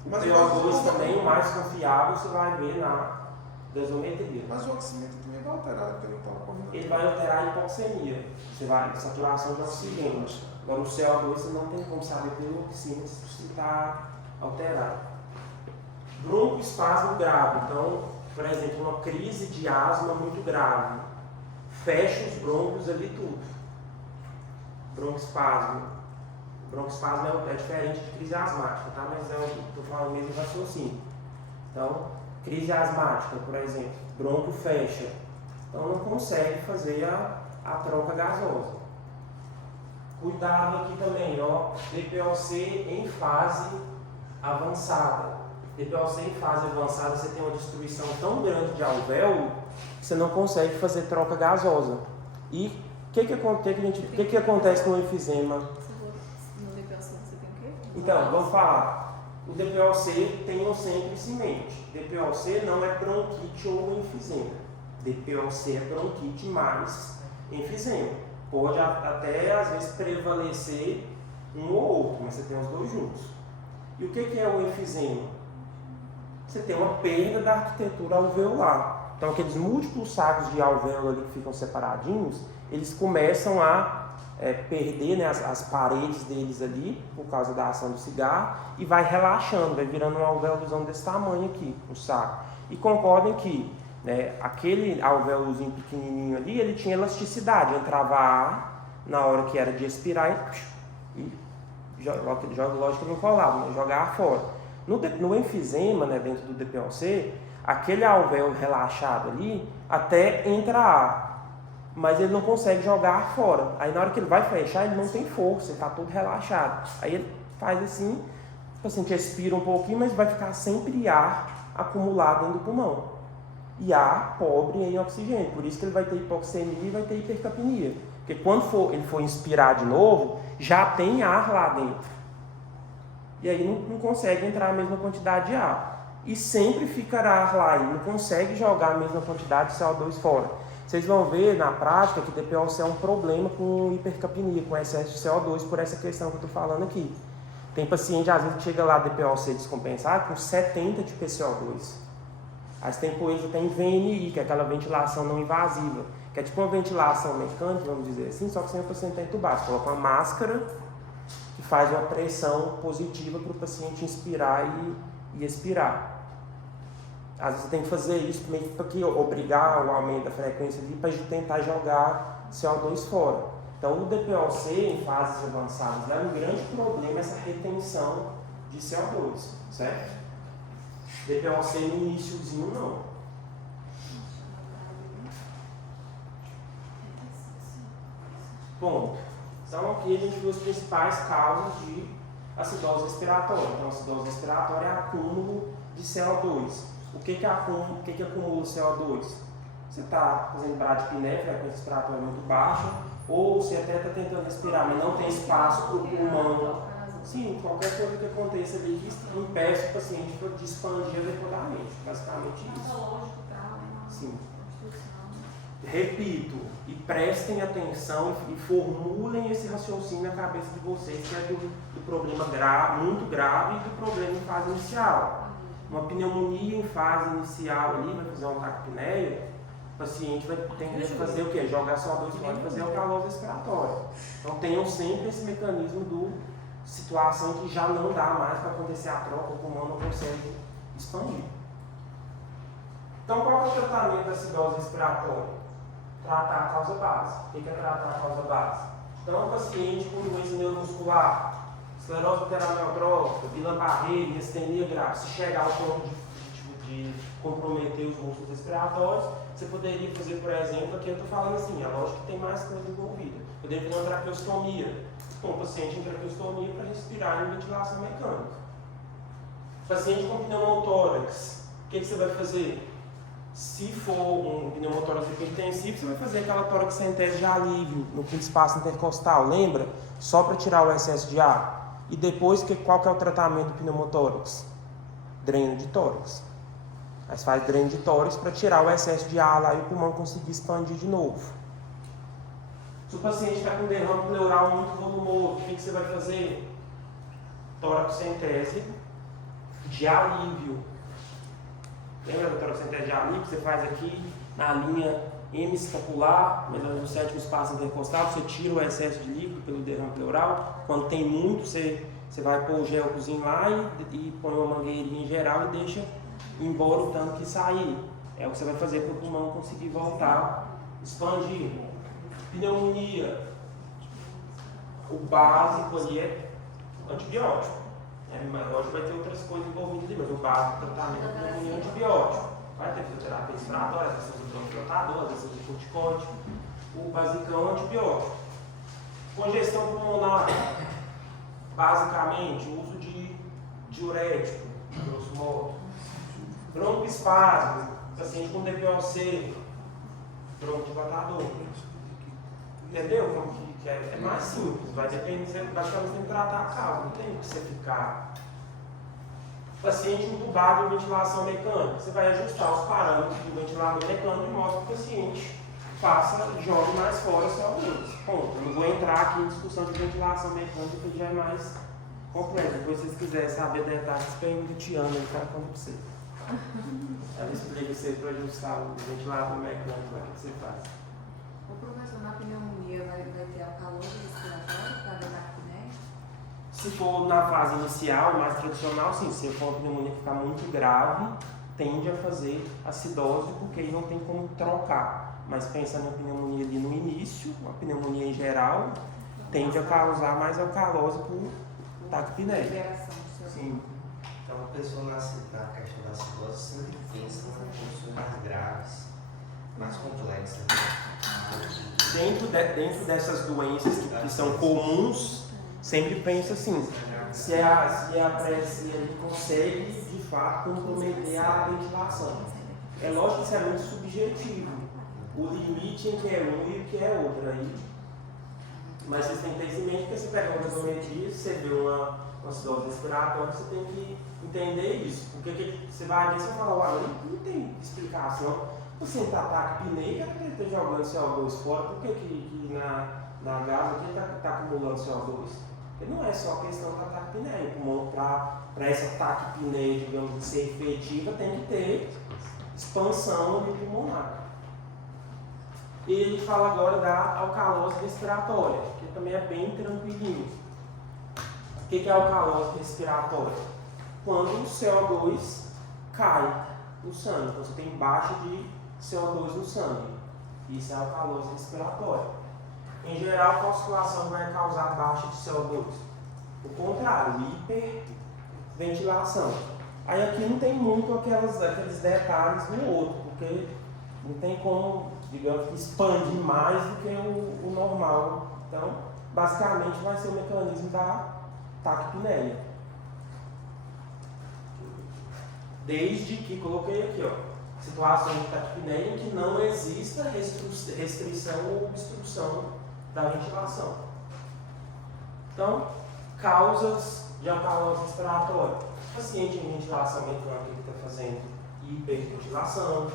O Mas CO2 também, o mais confiável, você vai ver na gasometria. Mas o oxímetro também vai alterar, porque não está ocorrendo. Ele vai alterar a hipoxemia. Você vai saturação de oxigênio. Agora o CO2 você não tem como saber pelo oxímetro se está alterado. Broncoespasmo grave. Então, por exemplo, uma crise de asma muito grave. Fecha os brônquios ali tudo. Broncoespasmo. Broncoespasmo é diferente de crise asmática, tá? Mas estou falando mesmo de raciocínio. Então, crise asmática, por exemplo, bronco fecha. Então não consegue fazer a troca gasosa. Cuidado aqui também, ó, DPOC em fase avançada. DPOC em fase avançada, você tem uma destruição tão grande de alvéolo que você não consegue fazer troca gasosa. E o que acontece com o enfisema? No DPOC você tem o quê? Então, vamos falar. O DPOC tenham sempre isso em mente. DPOC não é bronquite ou enfisema. DPOC é bronquite mais enfisema. Pode até, às vezes, prevalecer um ou outro, mas você tem os dois juntos. E o que é o enfisema? Você tem uma perda da arquitetura alveolar. Então, aqueles múltiplos sacos de alvéolo ali que ficam separadinhos, eles começam a perder, né, as paredes deles ali, por causa da ação do cigarro, e vai relaxando, vai virando um alvéolozão desse tamanho aqui, o saco. E concordem que, né, aquele alvéolozinho pequenininho ali, ele tinha elasticidade, entrava ar na hora que era de expirar e lógico que não colava, né, jogar ar fora. No enfisema, né, dentro do DPOC, aquele alvéolo relaxado ali, até entra ar, mas ele não consegue jogar ar fora. Aí na hora que ele vai fechar, ele não tem força, ele está todo relaxado. Aí ele faz assim, o paciente expira um pouquinho, mas vai ficar sempre ar acumulado dentro do pulmão. E ar pobre em oxigênio, por isso que ele vai ter hipoxemia e vai ter hipercapnia. Porque quando ele for inspirar de novo, já tem ar lá dentro. E aí não consegue entrar a mesma quantidade de ar. E sempre ficará ar lá, e não consegue jogar a mesma quantidade de CO2 fora. Vocês vão ver na prática que DPOC é um problema com hipercapnia, com excesso de CO2, por essa questão que eu estou falando aqui. Tem paciente, às vezes, que chega lá DPOC descompensado com 70 de PCO2. Aí você tem coisa até em VNI, que é aquela ventilação não invasiva, que é tipo uma ventilação mecânica, vamos dizer assim, só que sem o paciente estar entubado. Você coloca uma máscara que faz uma pressão positiva para o paciente inspirar e expirar. Às vezes você tem que fazer isso meio para obrigar o aumento da frequência ali para tentar jogar CO2 fora. Então o DPOC em fases avançadas é um grande problema essa retenção de CO2, certo? DPOC no iníciozinho não. Ponto. Então aqui a gente viu as principais causas de acidose respiratória. Então a acidose respiratória é acúmulo de CO2. O que acumula o CO2? Você está fazendo bradiapneia, frequência respiratória muito baixa, ou você até está tentando respirar, mas não tem espaço para o pulmão. Sim, qualquer coisa que aconteça ali que impeça o paciente de expandir adequadamente. Basicamente isso. Patológico, tal, né? Sim. Obstrução. Repito, e prestem atenção e formulem esse raciocínio na cabeça de vocês, que é do problema muito grave e do problema em fase inicial. Uma pneumonia em fase inicial ali, vai fazer uma taquipneia, o paciente vai ter que fazer o quê? Jogar CO2 fora e fazer alcalose respiratória. Então tenham sempre esse mecanismo do situação que já não dá mais para acontecer a troca, o pulmão não consegue expandir. Então qual é o tratamento da acidose respiratória? Tratar a causa base. O que é tratar a causa base? Então, o paciente com doença neuromuscular, esclerose lateral amiotrófica, Guillain-Barré, miastenia grave, se chegar ao ponto de comprometer os músculos respiratórios, você poderia fazer, por exemplo, aqui eu estou falando assim, é lógico que tem mais coisa envolvida. Poderia fazer uma traqueostomia, com o paciente em traqueostomia para respirar em ventilação mecânica. Paciente com pneumotórax, o que você vai fazer? Se for um pneumotórax hipertensivo, você vai fazer aquela toraxentese de alívio no quinto espaço intercostal, lembra? Só para tirar o excesso de ar. E depois, qual que é o tratamento do pneumotórax? Dreno de tórax. Aí você faz dreno de tórax para tirar o excesso de ar lá e o pulmão conseguir expandir de novo. Se o paciente está com derrame pleural muito volumoso, o que você vai fazer? Toraxentese de alívio. Lembra da toraxentese de alívio que você faz aqui na linha hemiscapular, melhor no sétimo espaço intercostal, você tira o excesso de líquido pelo derrame pleural. Quando tem muito, você vai pôr o gelcozinho lá e põe uma mangueirinha em geral e deixa embora o tanto que sair. É o que você vai fazer para o pulmão conseguir voltar, expandir. Pneumonia. O básico ali é antibiótico. Hoje vai ter outras coisas envolvidas ali, mas o básico do tratamento da pneumonia é antibiótico. Vai ter fisioterapia respiratória, às vezes de bronquiolitador, às vezes de corticótico. O basicão é antibiótico. Congestão pulmonar. Basicamente, o uso de diurético, grosso modo. Broncoespasmo, paciente com DPOC, bronquidilatador. Entendeu? Que é mais simples, vai depender, você basicamente tem que tratar a causa, não tem que você ficar. Paciente entubado em ventilação mecânica, você vai ajustar os parâmetros do ventilador mecânico e mostra que o paciente jogue mais fora só menos. Ponto. Eu não vou entrar aqui em discussão de ventilação mecânica, que já é mais complexo. Depois, se vocês quiserem saber detalhes, pergunta a Tiana, ele está falando para você. Ela explica você para ajustar o ventilador mecânico, o que você faz. O professor, na pneumonia vai ter alcalose respiratória para dar taquipneia? Se for na fase inicial, mais tradicional, sim. Se for uma pneumonia que ficar muito grave, tende a fazer acidose, porque aí não tem como trocar. Mas pensando na pneumonia ali no início, a pneumonia em geral, tende a causar mais alcalose por taquipneia. Liberação do seu Sim. Então a pessoa na questão da acidose sempre pensa em condições mais graves, mais complexas. Dentro dessas doenças que são comuns, sempre pensa assim, se a prece ele consegue de fato comprometer a ventilação. É lógico que isso é muito subjetivo, o limite em que é um e o que é outro aí. Mas vocês têm que ter isso em mente, porque você pega uma gasometria, você vê uma acidose respiratória, você tem que entender isso. Porque você vai ver e você fala, não tem explicação. Você está taquipneia, que ele está jogando CO2 fora, por que na gás aqui ele está acumulando CO2? Porque não é só questão da taquipneia. O pulmão, para essa taquipneia, digamos, de ser efetiva, tem que ter expansão pulmonar. E ele fala agora da alcalose respiratória, que também é bem tranquilinho. O que é alcalose respiratória? Quando o CO2 cai no sangue, então você tem baixa de CO2 no sangue. Isso é alcalose respiratória. Em geral, qual situação vai causar baixa de CO2? O contrário, hiperventilação. Aí aqui não tem muito aqueles detalhes no outro, porque não tem como, digamos, expandir mais do que o normal. Então, basicamente vai ser o mecanismo da taquipneia. desde que, coloquei aqui, ó, situações de taquipneia em que não exista restrição ou obstrução da ventilação. Então, causas de alcalose respiratória. Paciente em ventilação mecânica que está fazendo hiperventilação,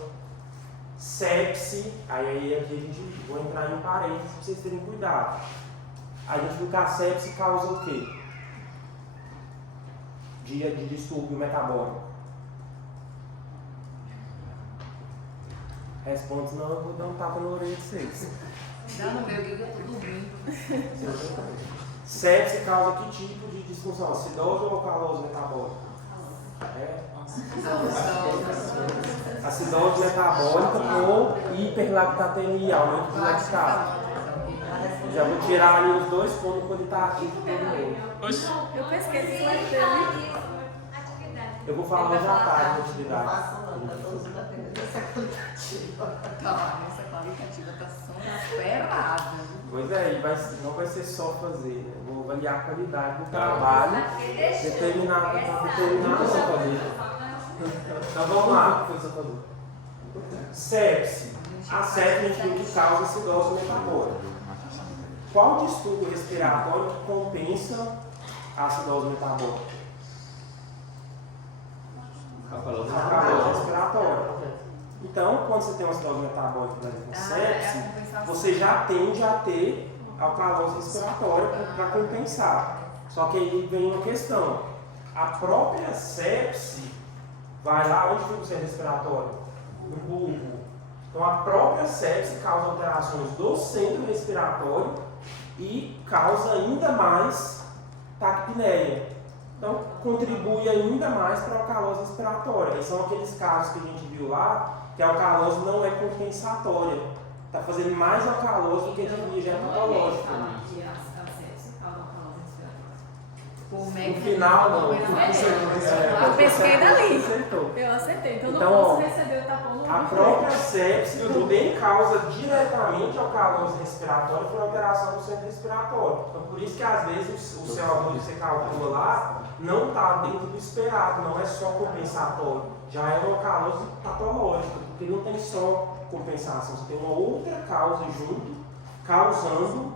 sepse, aí aqui a gente vai entrar em parênteses para vocês terem cuidado. A gente viu que a sepse causa o quê? De distúrbio metabólico. Responde, senão eu vou dar um tapa na orelha de vocês. Dá no meu que eu tô dormindo. Sepse causa que tipo de disfunção? Acidose ou alcalose metabólica? Acidose metabólica por hiperlactatemia, aumento de lactato. Já vou tirar ali os dois pontos qualitativo de todo mundo. Eu pesquei Sim, isso fala dele. disso. Atividade. Eu vou falar hoje à tarde de atividade. Tá todos dependendo dessa qualitativa. Tá, essa qualitativa tá só esperada. Pois é, e não vai ser só fazer, né? Vou avaliar a qualidade do trabalho determinado para determinar a fazer. Então vamos lá. Sepse. A sepse a gente viu que causa acidose metabólica. Qual distúrbio respiratório que compensa a acidose metabólica? Alcalose Alcalose respiratória. Então, quando você tem uma acidose metabólica com sepse, você já tende a ter alcalose respiratória para compensar. Só que aí vem uma questão. A própria sepse vai lá onde fica o centro respiratório? No bulbo. Então, a própria sepse causa alterações do centro respiratório e causa ainda mais taquipneia. Então, contribui ainda mais para a alcalose respiratória. E são aqueles casos que a gente viu lá, que a alcalose não é compensatória. Está fazendo mais alcalose do que devia, já é patológica. No final, não. Eu pesquei dali. Acertou. Eu acertei. Então, Então, não ó, posso receber o tapão no A própria sepse também causa diretamente alcalose respiratória por alteração do centro respiratório. Então, por isso que às vezes o CO2 que você calcula lá não está dentro do esperado, não é só compensatório. Já é uma alcalose patológica, porque não tem só compensação, você tem uma outra causa junto, causando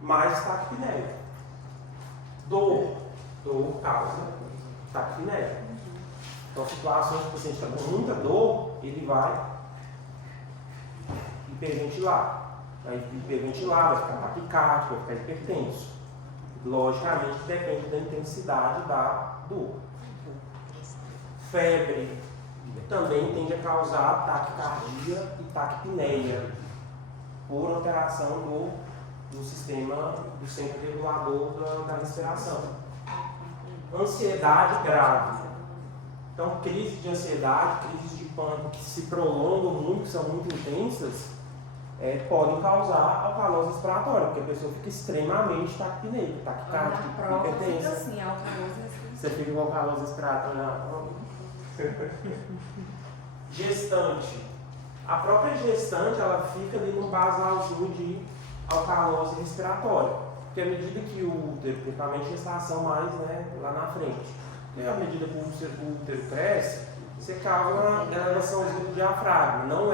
mais taquipneia. Dor causa taquipneia. Então, situações que o paciente está com muita dor, ele vai hiperventilar. Vai hiperventilar, vai ficar taquicárdico, vai ficar hipertenso. Logicamente, depende da intensidade da dor. Febre também tende a causar taquicardia e taquipneia por alteração do sistema, do centro regulador da respiração. Ansiedade grave. Então, crises de ansiedade, crises de pânico que se prolongam muito, que são muito intensas, podem causar alcalose respiratória, porque a pessoa fica extremamente taquipneica, taquicárdica, hipertensa. assim, alcalose. Você fica com alcalose respiratória. Gestante. A própria gestante, ela fica ali num basalzinho de alcalose respiratória, porque à medida que o útero, principalmente gestação mais, né, lá na frente, e à medida que o útero cresce, você causa uma elevaçãozinha do diafragma. Não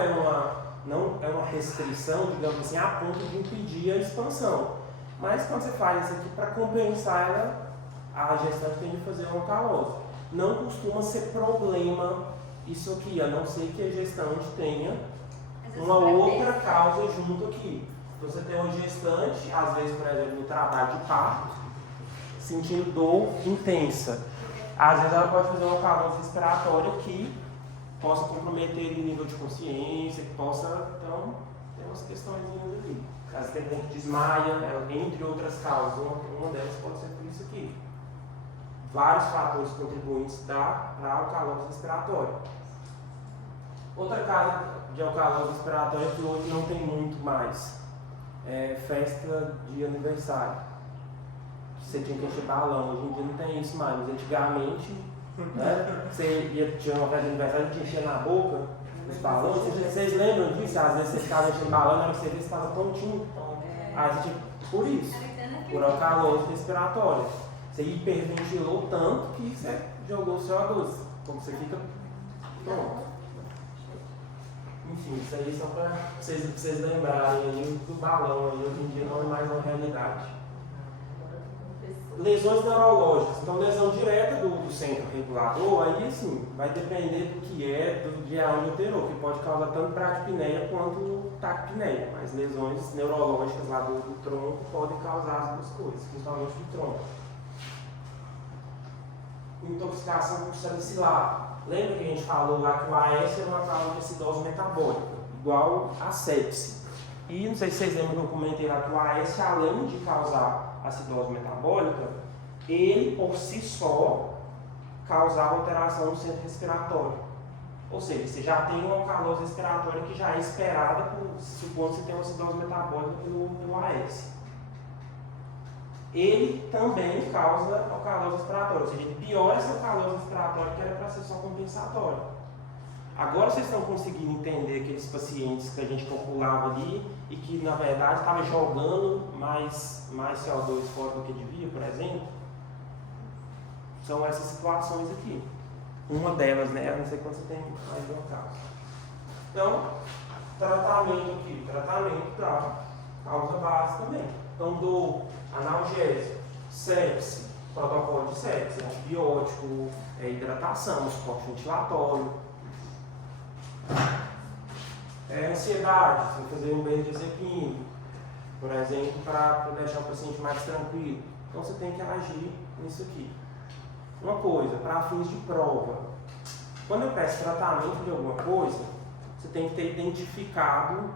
é uma restrição, digamos assim, a ponto de impedir a expansão. Mas quando você faz isso aqui para compensar ela, a gestante tem de fazer uma alcalose. Não costuma ser problema isso aqui, a não ser que a gestante tenha uma outra causa junto aqui. Você tem uma gestante, às vezes, por exemplo, no trabalho de parto, sentindo dor intensa. Às vezes ela pode fazer uma alcalose respiratória que possa comprometer o nível de consciência, que possa, então, tem umas questões ali. Às vezes tem gente que desmaia, entre outras causas, uma delas pode ser por isso aqui. Vários fatores contribuintes para a alcalose respiratória. Outra causa de alcalose respiratória que hoje não tem muito mais é festa de aniversário. Você tinha que encher balão, hoje em dia não tem isso mais, mas antigamente, né, você tinha uma festa de aniversário, a gente enchia na boca os balões. Vocês lembram disso? Às vezes você ficava enchendo balão, na hora que você vê, você estava tontinho. Aí você tinha, por isso, por alcalose respiratória. Você hiperventilou tanto que você jogou o CO2. Como você fica Pronto. Enfim, isso aí só para vocês lembrarem aí do balão aí, hoje em dia não é mais uma realidade. Lesões neurológicas, então lesão direta do centro regulador, aí assim, vai depender do que é, de onde operou, que pode causar tanto bradipineia quanto taquipneia, mas lesões neurológicas lá do tronco podem causar as duas coisas, principalmente do tronco. Intoxicação por salicilar. Lembra que a gente falou lá que o AS era uma causa de acidose metabólica, igual a sepse. E não sei se vocês lembram que eu comentei lá que o AS, além de causar acidose metabólica, ele por si só causava alteração no centro respiratório. Ou seja, você já tem uma alcalose respiratória que já é esperada, supondo que você tem uma acidose metabólica pelo AS. Ele também causa alcalose respiratória, ou seja, ele piora essa alcalose respiratória que era para ser só compensatória. Agora vocês estão conseguindo entender aqueles pacientes que a gente calculava ali e que na verdade estava jogando mais CO2 fora do que devia, por exemplo? São essas situações aqui. Uma delas, né? Eu não sei quando você tem mais de uma causa. Então, tratamento aqui, tratamento da causa base também. Então, dor, analgésico, sepse, protocolo de sepse, antibiótico, hidratação, suporte ventilatório. Ansiedade, você vai fazer um benzodiazepina, por exemplo, para deixar o paciente mais tranquilo. Então você tem que agir nisso aqui. Uma coisa, para fins de prova. Quando eu peço tratamento de alguma coisa, você tem que ter identificado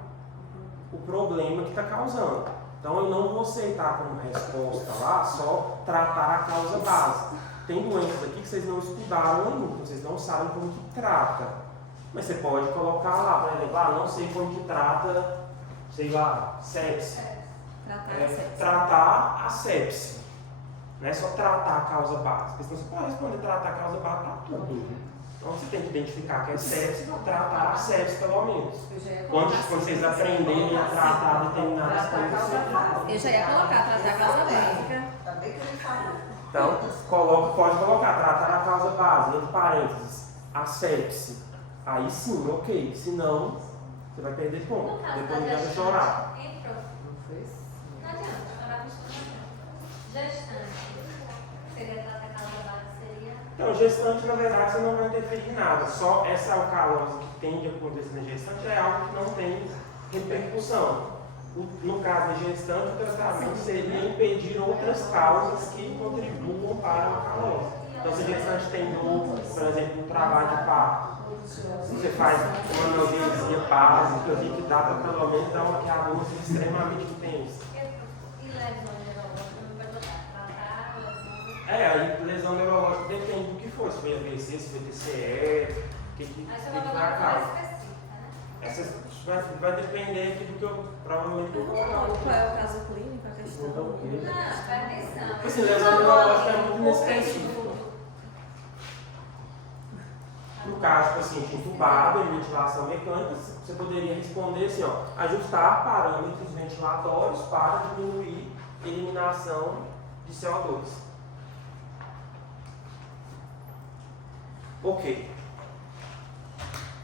o problema que está causando. Então eu não vou aceitar como resposta lá só tratar a causa base. Tem doenças aqui que vocês não estudaram ainda, vocês não sabem como que trata. Mas você pode colocar lá, por exemplo, não sei como que trata, sei lá, sepse. Tratar a sepse. Não é só tratar a causa base. Porque senão você pode responder tratar a causa base para tudo. Então você tem que identificar que é sepse para tratar a sepse pelo menos. Quando vocês aprenderem a tratar determinadas coisas. Eu já ia colocar tratar a causa básica. Tá bem que ele falou. Então, pode colocar tratar a causa base, entre parênteses, a sepse. Aí sim, ok. Se não, você vai perder ponto. No caso Depois não da adianta chorar. entrou. Não adianta chorar com isso, não. Gestante. Seria tratar a causa base, seria. Então, gestante, na verdade, você não vai interferir em nada. Só essa alcalose que tende a acontecer na gestante é algo que não tem repercussão. No caso da gestante, o tratamento seria impedir outras causas que contribuam para a alcalose. Então, se a gestante tem dor, por exemplo, no trabalho de parto, você faz uma analgesia básica ali que dá para pelo menos dar uma queadura extremamente intensa. E lesão neurológica não vai botar. Tratar lesão. Aí lesão neurológica depende do que for, se foi AVC, se foi TCE, o que Aí você vai vai dar a botar uma causa. coisa específica, né? Essas vai depender aqui do que eu provavelmente vou colocar. Qual é o caso clínico, a questão? Então, Não, presta atenção. assim, lesão neurológica é muito inespecífica. No caso do paciente entubado em ventilação mecânica, você poderia responder assim, ajustar parâmetros ventilatórios para diminuir a eliminação de CO2. Ok.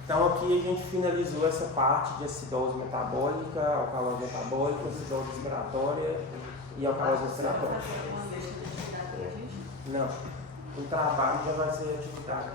Então aqui a gente finalizou essa parte de acidose metabólica, alcalose metabólica, acidose respiratória e alcalose respiratória. Não. O trabalho já vai ser atividade.